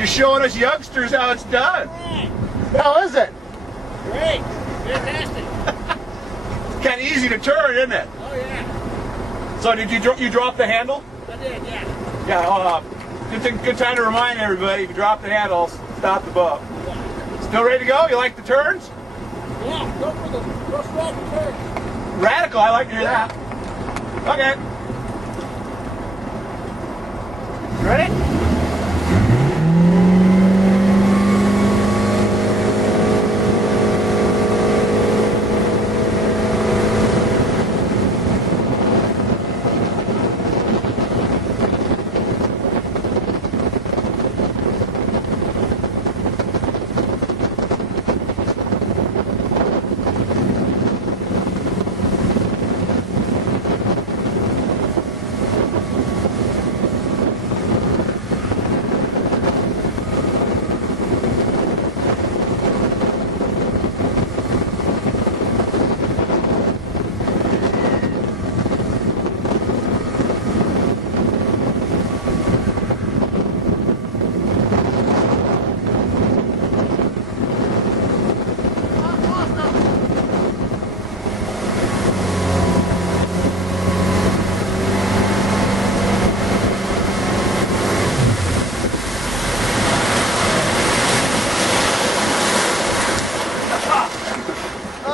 You're showing us youngsters how it's done. How is it? Great. Fantastic. Kind of easy to turn, isn't it? Oh, yeah. So did you drop the handle? I did, yeah. Yeah, good time to remind everybody, if you drop the handle, stop the boat. Still ready to go? You like the turns? Yeah, go straight and turn. Radical, I like to hear that. Okay. Ready?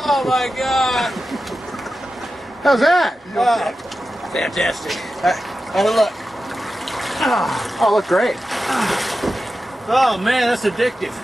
Oh my God! How's that? Fantastic. Have a look. Oh, look great. Oh man, that's addictive.